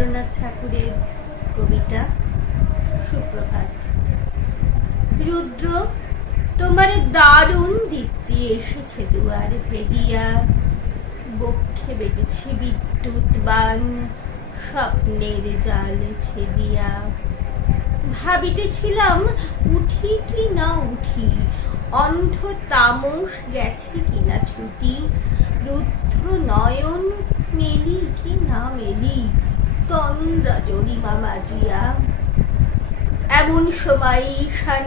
রবীন্দ্রনাথ ঠাকুরের কবিতা সুপ্রভাত। রুদ্র তোমার দারুণ দীপ্তি এসেছে দুয়ার ভেদিয়া, বক্ষে বেঁধেছে বিদ্যুৎ বান স্বপ্নের জাল ছেদিয়া। ভাবিতেছিলাম উঠি কি না উঠি, অন্ধ তামস গেছে কিনা ছুটি, রুদ্ধ নয়ন মেলি কি না মেলি, তন্দ্রা জরিমা মাজিয়া। এমন সময় ঈশান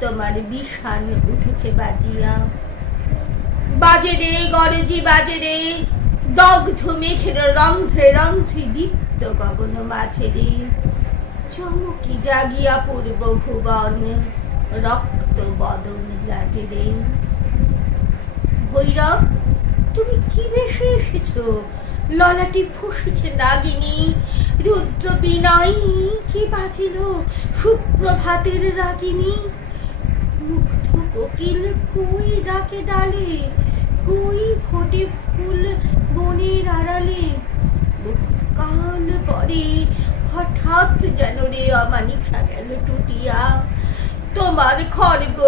তোমার বিষান উঠেছে বাজিয়া। বাজে রে গরজি বাজে রে, দগ্ধ মেঘের রন্ধ্রে রন্ধ্রে দীপ্ত গগন মাঝে রে। চমকি জাগিয়া পূর্ব ভুবন, রক্ত বদন রাজে রে। ভৈরব তুমি কি বেশে এসেছো, ললাটি ফুসেছে নাগিনী। রুদ্র বিনয় কি বাজিল সুপ্রভাতের রাগিনী। মুগ্ধ কোকিল কই ডাকে ডালে, কই ফোটে ফুল বনের আড়ালে। কাল পরে হঠাৎ যেন রে অমানিসা গেল টুটিয়া, তোমার খড়গ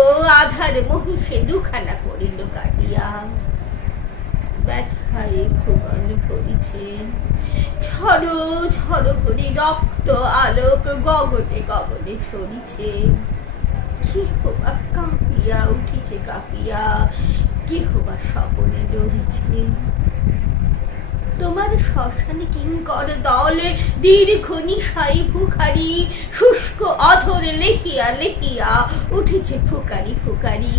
আধার মহিষে দুখানা করিল কাটিয়া। ব্যথায় ভুবন পড়িছে, ঝড় ঝড় করে রক্ত আলোক গগনে গগনে ছড়িছে। কেহ বা কাঁপিয়া উঠিছে কাঁপিয়া, কেহ বা স্বপনে ডরিছে। তোমার শ্মশানে কিঙ্কর দলে দীর্ঘ নিশাই ফুকারি, শুষ্ক অধর লেখিয়া লেখিয়া উঠেছে ফুকারি ফুকারি।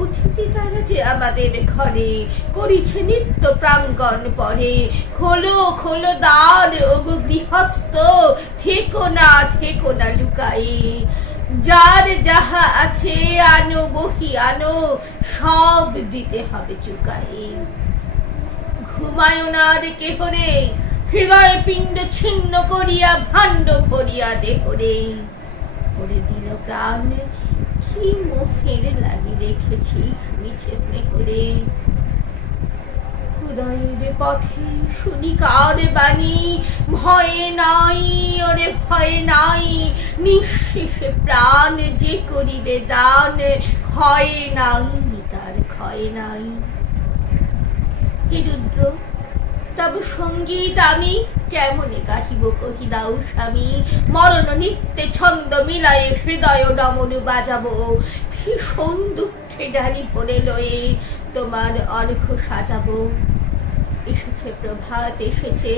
অতিথি তারা যে আমাদের ঘরে, করিছে নিত্য প্রাঙ্গণ পরে। খোলো খোলো দ্বার ওগো গৃহস্থ, থেকো না লুকায়ে। যার যাহা আছে আনো বহি আনো, সব দিতে হবে চুকায়ে। ঘুমায় না রে কেহ রে, হৃদয় পিণ্ড ছিন্ন করিয়া ভাণ্ড ভরিয়া দেহরে। করে দিল প্রাণ কি মোহের লাগি রেখেছিস মিছে স্নেহরে। উদয়ের পথে শুনি কার বাণী, ভয়ে নাই ওরে ভয়ে নাই। নিঃশেষে প্রাণ যে করিবে দান, ক্ষয়ে নাই তার ক্ষয়ে নাই। হে রুদ্র তব সঙ্গীত আমি কেমনে গাহিব কহি দাও স্বামী। মরণ নিত্যে ছন্দ মিলায়ে হৃদয় ডমরু বাজাবো। ভীষণ দুঃখে ডালি পড়ে লয়ে তোমার অর্ঘ সাজাবো। এসেছে প্রভাত এসেছে,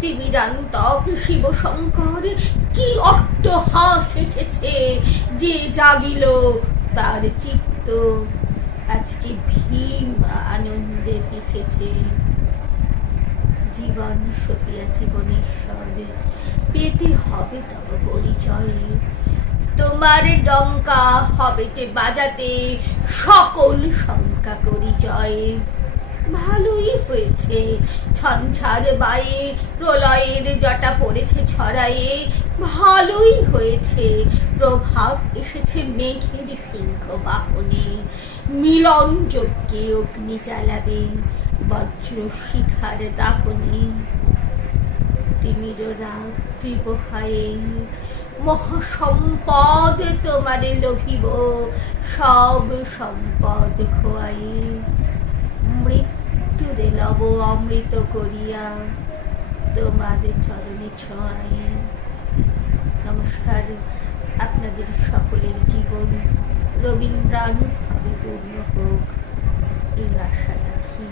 তিমিরান্তক শিব শঙ্কর কি অট্টহাস এসেছে। যে জাগিল তার চিত্ত আজকে ভীম আনন্দে ভেসেছে। জীবন সপিয়া জীবনেশ্বর পেতে হবে তব পরিচয়। তোমার ডঙ্কা হবে যে বাজাতে সকল শঙ্কা পরিচয়। ভালোই হয়েছে ছঞ্ছার বায়ে, প্রলয়ের জটা পড়েছে ছড়ায়ে। ভালোই হয়েছে প্রভাত এসেছে মেঘের সিংহ বাহনে। মিলন যজ্ঞে অগ্নি জ্বালাবে বজ্র শিখার দাহনে। তিমির রাত্রি পোহায়ে মহাসম্পদ তোমারে লোভিব, সব সম্পদ খোয়ায়ে। মৃত্যুরে লব অমৃত করিয়া, তোমাদের চরণে ছোঁয়ায়ে। নমস্কার, আপনাদের সকলের জীবন রবীন্দ্রানুভাবে পূর্ণ হোক এই আশা রাখি।